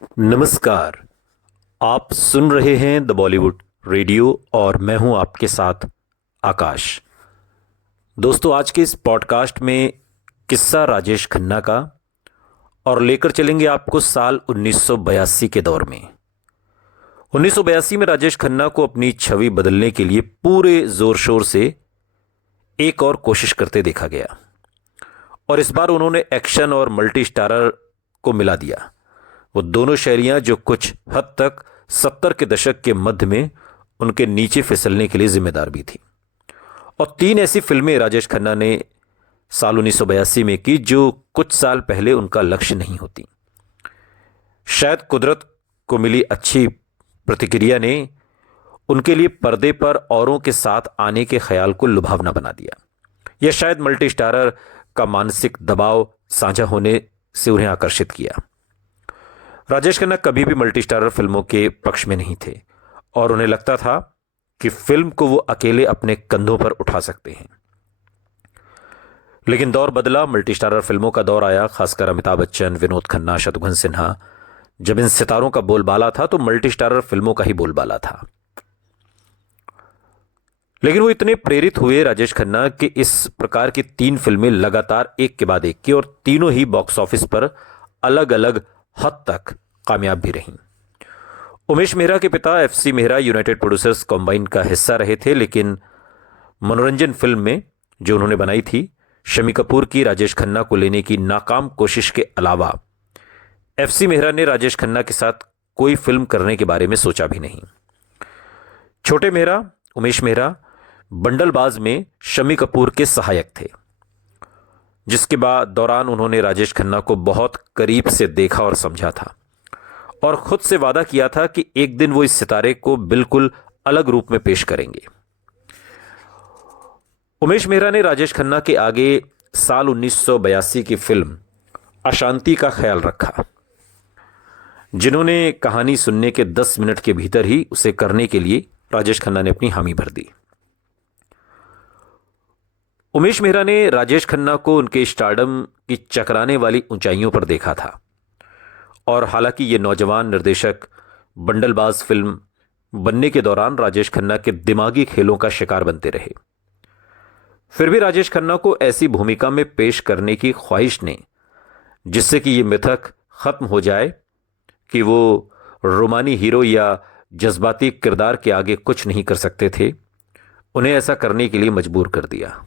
नमस्कार। आप सुन रहे हैं द बॉलीवुड रेडियो और मैं हूं आपके साथ आकाश। दोस्तों, आज के इस पॉडकास्ट में किस्सा राजेश खन्ना का और लेकर चलेंगे आपको साल 1982 के दौर में। 1982 में राजेश खन्ना को अपनी छवि बदलने के लिए पूरे जोर शोर से एक और कोशिश करते देखा गया और इस बार उन्होंने एक्शन और मल्टी स्टारर को मिला दिया। वो दोनों शैलियां जो कुछ हद तक 70 के दशक के मध्य में उनके नीचे फिसलने के लिए जिम्मेदार भी थी। और तीन ऐसी फिल्में राजेश खन्ना ने साल 1982 में की जो कुछ साल पहले उनका लक्ष्य नहीं होती। शायद कुदरत को मिली अच्छी प्रतिक्रिया ने उनके लिए पर्दे पर औरों के साथ आने के ख्याल को लुभावना बना दिया, या शायद मल्टी स्टारर का मानसिक दबाव साझा होने से उन्हें आकर्षित किया। राजेश खन्ना कभी भी मल्टी स्टारर फिल्मों के पक्ष में नहीं थे और उन्हें लगता था कि फिल्म को वो अकेले अपने कंधों पर उठा सकते हैं। लेकिन दौर बदला, मल्टी स्टारर फिल्मों का दौर आया, खासकर अमिताभ बच्चन, विनोद खन्ना, शत्रुघ्न सिन्हा। जब इन सितारों का बोलबाला था तो मल्टी स्टारर फिल्मों का ही बोलबाला था। लेकिन वो इतने प्रेरित हुए राजेश खन्ना कि इस प्रकार की तीन फिल्में लगातार एक के बाद एक की और तीनों ही बॉक्स ऑफिस पर अलग अलग हद तक कामयाब भी रहीं। उमेश मेहरा के पिता FC Mehra United producers combine का हिस्सा रहे थे, लेकिन मनोरंजन फिल्म में जो उन्होंने बनाई थी, शम्मी कपूर की राजेश खन्ना को लेने की नाकाम कोशिश के अलावा एफसी मेहरा ने राजेश खन्ना के साथ कोई फिल्म करने के बारे में सोचा भी नहीं। छोटे मेहरा, उमेश मेहरा, बंडलबाज में शम्मी कपूर के सहायक थे, जिसके बाद दौरान उन्होंने राजेश खन्ना को बहुत करीब से देखा और समझा था और खुद से वादा किया था कि एक दिन वो इस सितारे को बिल्कुल अलग रूप में पेश करेंगे। उमेश मेहरा ने राजेश खन्ना के आगे साल 1982 की फिल्म अशांति का ख्याल रखा, जिन्होंने कहानी सुनने के 10 मिनट के भीतर ही उसे करने के लिए राजेश खन्ना ने अपनी हामी भर दी। उमेश मेहरा ने राजेश खन्ना को उनके स्टारडम की चकराने वाली ऊंचाइयों पर देखा था और हालांकि ये नौजवान निर्देशक बंडलबाज फिल्म बनने के दौरान राजेश खन्ना के दिमागी खेलों का शिकार बनते रहे, फिर भी राजेश खन्ना को ऐसी भूमिका में पेश करने की ख्वाहिश ने, जिससे कि ये मिथक खत्म हो जाए कि वो रोमानी हीरो या जज्बाती किरदार के आगे कुछ नहीं कर सकते थे, उन्हें ऐसा करने के लिए मजबूर कर दिया।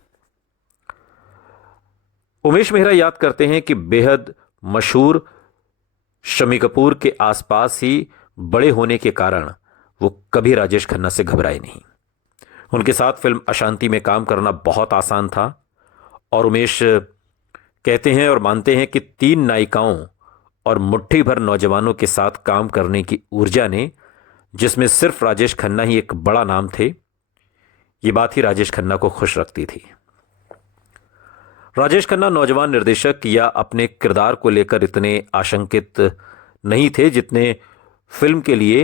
उमेश मेहरा याद करते हैं कि बेहद मशहूर शम्मी कपूर के आसपास ही बड़े होने के कारण वो कभी राजेश खन्ना से घबराए नहीं। उनके साथ फिल्म अशांति में काम करना बहुत आसान था और उमेश कहते हैं और मानते हैं कि तीन नायिकाओं और मुट्ठी भर नौजवानों के साथ काम करने की ऊर्जा ने, जिसमें सिर्फ राजेश खन्ना ही एक बड़ा नाम थे, ये बात ही राजेश खन्ना को खुश रखती थी। राजेश खन्ना नौजवान निर्देशक या अपने किरदार को लेकर इतने आशंकित नहीं थे जितने फिल्म के लिए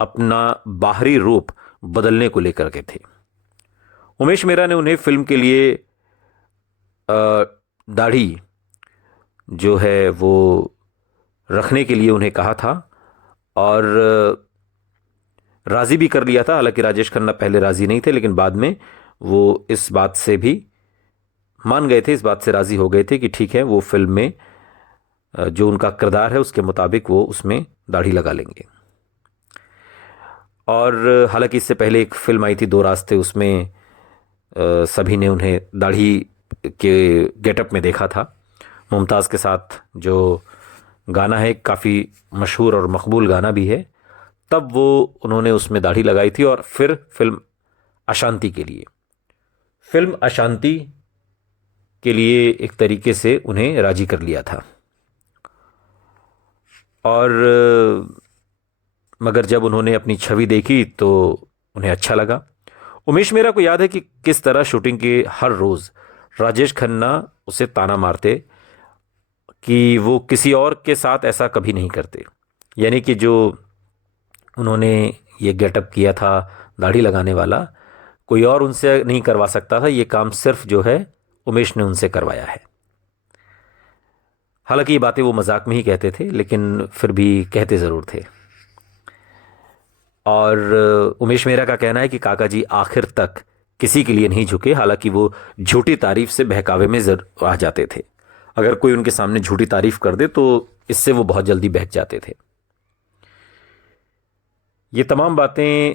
अपना बाहरी रूप बदलने को लेकर के थे। उमेश मेहरा ने उन्हें फिल्म के लिए दाढ़ी जो है वो रखने के लिए उन्हें कहा था और राजी भी कर लिया था। हालांकि राजेश खन्ना पहले राजी नहीं थे, लेकिन बाद में वो इस बात से भी मान गए थे, इस बात से राजी हो गए थे कि ठीक है, वो फिल्म में जो उनका किरदार है उसके मुताबिक वो उसमें दाढ़ी लगा लेंगे। और हालांकि इससे पहले एक फिल्म आई थी दो रास्ते, उसमें सभी ने उन्हें दाढ़ी के गेटअप में देखा था। मुमताज़ के साथ जो गाना है, काफ़ी मशहूर और मकबूल गाना भी है, तब वो उन्होंने उसमें दाढ़ी लगाई थी। और फिर फिल्म अशांति के लिए एक तरीके से उन्हें राजी कर लिया था। और मगर जब उन्होंने अपनी छवि देखी तो उन्हें अच्छा लगा। उमेश मेहरा को याद है कि किस तरह शूटिंग के हर रोज़ राजेश खन्ना उसे ताना मारते कि वो किसी और के साथ ऐसा कभी नहीं करते, यानी कि जो उन्होंने ये गेटअप किया था दाढ़ी लगाने वाला, कोई और उनसे नहीं करवा सकता था। ये काम सिर्फ जो है उमेश ने उनसे करवाया है। हालांकि ये बातें वो मजाक में ही कहते थे, लेकिन फिर भी कहते ज़रूर थे। और उमेश मेहरा का कहना है कि काका जी आखिर तक किसी के लिए नहीं झुके। हालांकि वो झूठी तारीफ से बहकावे में आ जाते थे। अगर कोई उनके सामने झूठी तारीफ कर दे तो इससे वो बहुत जल्दी बहक जाते थे। ये तमाम बातें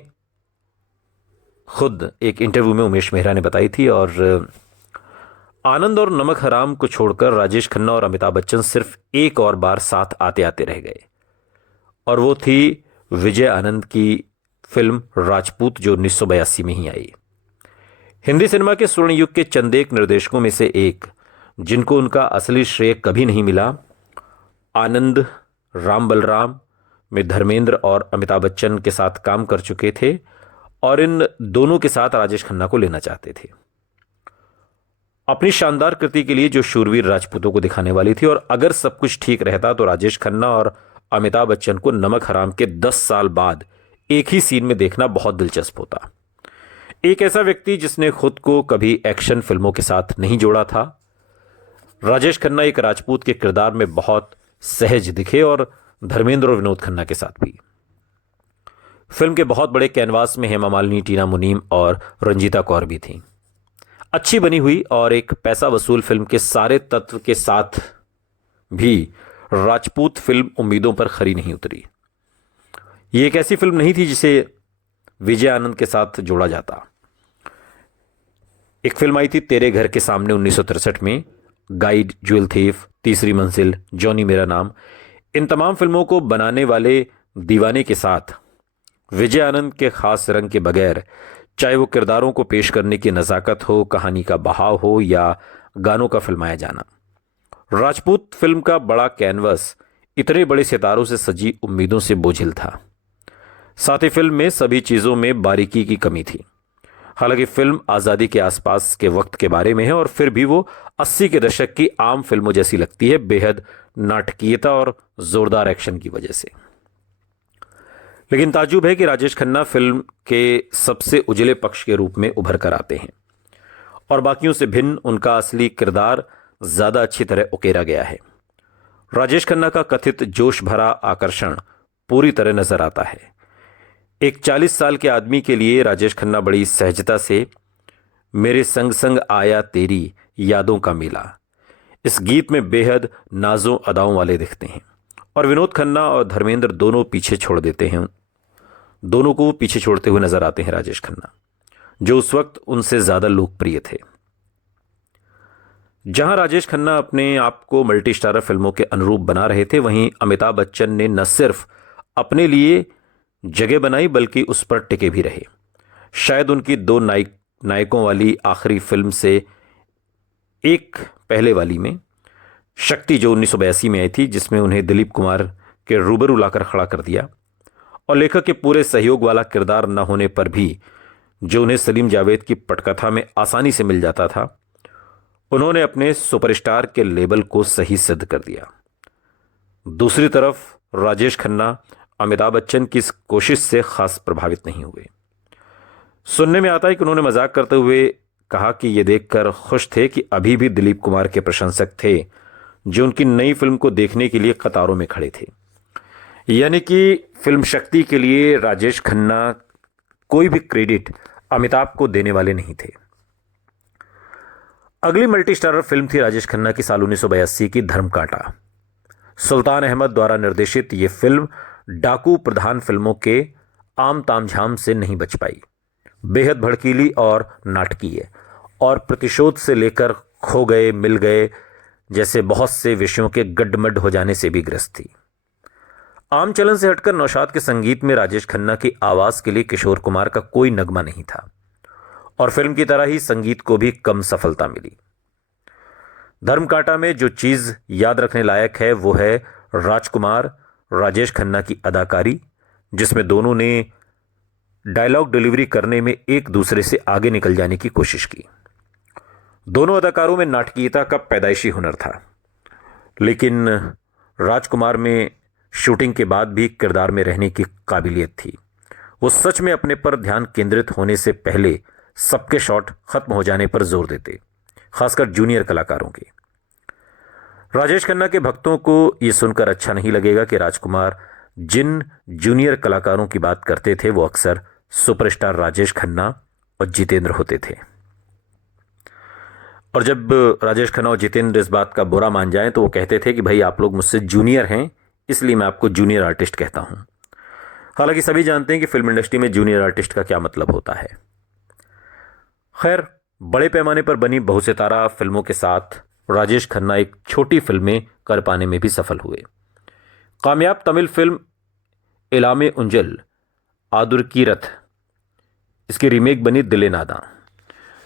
खुद एक इंटरव्यू में उमेश मेहरा ने बताई थी। और आनंद और नमक हराम को छोड़कर राजेश खन्ना और अमिताभ बच्चन सिर्फ एक और बार साथ आते आते रह गए, और वो थी विजय आनंद की फिल्म राजपूत, जो 1982 में ही आई। हिंदी सिनेमा के स्वर्ण युग के चंद एक निर्देशकों में से एक, जिनको उनका असली श्रेय कभी नहीं मिला। आनंद राम बलराम में धर्मेंद्र और अमिताभ बच्चन के साथ काम कर चुके थे, और इन दोनों के साथ राजेश खन्ना को लेना चाहते थे अपनी शानदार कृति के लिए, जो शूरवीर राजपूतों को दिखाने वाली थी। और अगर सब कुछ ठीक रहता तो राजेश खन्ना और अमिताभ बच्चन को नमक हराम के 10 साल बाद एक ही सीन में देखना बहुत दिलचस्प होता। एक ऐसा व्यक्ति जिसने खुद को कभी एक्शन फिल्मों के साथ नहीं जोड़ा था, राजेश खन्ना एक राजपूत के किरदार में बहुत सहज दिखे, और धर्मेंद्र और विनोद खन्ना के साथ भी। फिल्म के बहुत बड़े कैनवास में हेमा मालिनी, टीना मुनीम और रंजीता कौर भी थीं। अच्छी बनी हुई और एक पैसा वसूल फिल्म के सारे तत्व के साथ भी राजपूत फिल्म उम्मीदों पर खरी नहीं उतरी। ये एक ऐसी फिल्म नहीं थी जिसे विजय आनंद के साथ जोड़ा जाता। एक फिल्म आई थी तेरे घर के सामने 1963 में, गाइड, ज्वेल थीफ, तीसरी मंजिल, जॉनी मेरा नाम। इन तमाम फिल्मों को बनाने वाले दीवाने के साथ विजय आनंद के खास रंग के बगैर, चाहे वो किरदारों को पेश करने की नज़ाकत हो, कहानी का बहाव हो या गानों का फिल्माया जाना, राजपूत फिल्म का बड़ा कैनवस इतने बड़े सितारों से सजी उम्मीदों से बोझिल था। साथ ही फिल्म में सभी चीज़ों में बारीकी की कमी थी। हालांकि फिल्म आज़ादी के आसपास के वक्त के बारे में है, और फिर भी वो 80 के दशक की आम फिल्मों जैसी लगती है, बेहद नाटकीयता और जोरदार एक्शन की वजह से। लेकिन ताज्जुब है कि राजेश खन्ना फिल्म के सबसे उजले पक्ष के रूप में उभर कर आते हैं, और बाकियों से भिन्न उनका असली किरदार ज्यादा अच्छी तरह उकेरा गया है। राजेश खन्ना का कथित जोश भरा आकर्षण पूरी तरह नजर आता है। एक 40 साल के आदमी के लिए राजेश खन्ना बड़ी सहजता से मेरे संग संग आया तेरी यादों का मेला, इस गीत में बेहद नाजों अदाओं वाले दिखते हैं, और विनोद खन्ना और धर्मेंद्र दोनों पीछे छोड़ देते हैं। दोनों को पीछे छोड़ते हुए नजर आते हैं राजेश खन्ना, जो उस वक्त उनसे ज्यादा लोकप्रिय थे। जहां राजेश खन्ना अपने आप को मल्टी स्टारर फिल्मों के अनुरूप बना रहे थे, वहीं अमिताभ बच्चन ने न सिर्फ अपने लिए जगह बनाई बल्कि उस पर टिके भी रहे। शायद उनकी दो नायकों वाली आखिरी फिल्म से एक पहले वाली में, शक्ति, जो 1982 में आई थी, जिसमें उन्हें दिलीप कुमार के रूबरू लाकर खड़ा कर दिया, और लेखक के पूरे सहयोग वाला किरदार न होने पर भी जो उन्हें सलीम जावेद की पटकथा में आसानी से मिल जाता था, उन्होंने अपने सुपरस्टार के लेबल को सही सिद्ध कर दिया। दूसरी तरफ राजेश खन्ना अमिताभ बच्चन की इस कोशिश से खास प्रभावित नहीं हुए। सुनने में आता है कि उन्होंने मजाक करते हुए कहा कि ये देखकर खुश थे कि अभी भी दिलीप कुमार के प्रशंसक थे जो उनकी नई फिल्म को देखने के लिए कतारों में खड़े थे। यानी कि फिल्म शक्ति के लिए राजेश खन्ना कोई भी क्रेडिट अमिताभ को देने वाले नहीं थे। अगली मल्टी स्टारर फिल्म थी राजेश खन्ना की साल 1982 की धर्मकांटा। सुल्तान अहमद द्वारा निर्देशित यह फिल्म डाकू प्रधान फिल्मों के आम तामझाम से नहीं बच पाई। बेहद भड़कीली और नाटकीय, और प्रतिशोध से लेकर खो गए मिल गए जैसे बहुत से विषयों के गड्ढमड्ढ हो जाने से भी ग्रस्त थी। आम चलन से हटकर नौशाद के संगीत में राजेश खन्ना की आवाज के लिए किशोर कुमार का कोई नगमा नहीं था, और फिल्म की तरह ही संगीत को भी कम सफलता मिली। धर्मकांटा में जो चीज याद रखने लायक है वो है राजकुमार राजेश खन्ना की अदाकारी, जिसमें दोनों ने डायलॉग डिलीवरी करने में एक दूसरे से आगे निकल जाने की कोशिश की। दोनों अदाकारों में नाटकीयता का पैदाइशी हुनर था, लेकिन राजकुमार में शूटिंग के बाद भी किरदार में रहने की काबिलियत थी। वो सच में अपने पर ध्यान केंद्रित होने से पहले सबके शॉट खत्म हो जाने पर जोर देते, खासकर जूनियर कलाकारों के। राजेश खन्ना के भक्तों को यह सुनकर अच्छा नहीं लगेगा कि राजकुमार जिन जूनियर कलाकारों की बात करते थे वो अक्सर सुपरस्टार राजेश खन्ना और जितेंद्र होते थे। और जब राजेश खन्ना और जितेंद्र इस बात का बुरा मान जाएं तो वो कहते थे कि भाई आप लोग मुझसे जूनियर हैं, इसलिए मैं आपको जूनियर आर्टिस्ट कहता हूं। हालांकि सभी जानते हैं कि फिल्म इंडस्ट्री में जूनियर आर्टिस्ट का क्या मतलब होता है। खैर, बड़े पैमाने पर बनी बहुसितारा फिल्मों के साथ राजेश खन्ना एक छोटी फिल्में कर पाने में भी सफल हुए। कामयाब तमिल फिल्म इलामे उंजल आदुर की रथ, इसकी रीमेक बनी दिले नादा,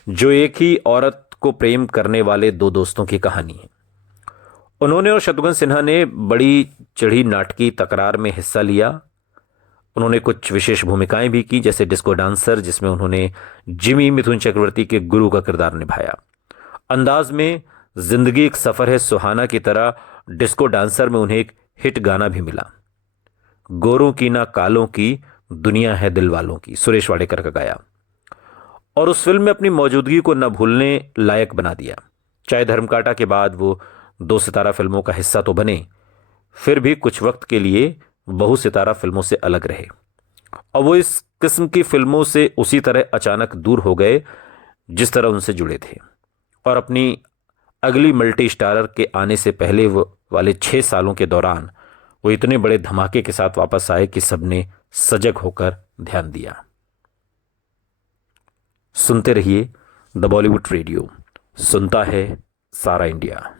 जो एक ही औरत को प्रेम करने वाले दो दोस्तों की कहानी है। उन्होंने और शत्रुघ्न सिन्हा ने बड़ी चढ़ी नाटकीय तकरार में हिस्सा लिया। उन्होंने कुछ विशेष भूमिकाएं भी की, जैसे डिस्को डांसर, जिसमें उन्होंने जिमी मिथुन चक्रवर्ती के गुरु का किरदार निभाया। अंदाज में जिंदगी एक सफर है सुहाना की तरह डिस्को डांसर में उन्हें एक हिट गाना भी मिला, गोरों की ना कालों की दुनिया है दिल वालों की, सुरेश वाडेकर का गाया, और उस फिल्म में अपनी मौजूदगी को न भूलने लायक बना दिया। चाहे धर्मकांटा के बाद वो दो सितारा फिल्मों का हिस्सा तो बने, फिर भी कुछ वक्त के लिए बहु सितारा फिल्मों से अलग रहे और वो इस किस्म की फिल्मों से उसी तरह अचानक दूर हो गए जिस तरह उनसे जुड़े थे। और अपनी अगली मल्टी स्टारर के आने से पहले वो वाले 6 सालों के दौरान वो इतने बड़े धमाके के साथ वापस आए कि सबने सजग होकर ध्यान दिया। सुनते रहिए द बॉलीवुड रेडियो, सुनता है सारा इंडिया।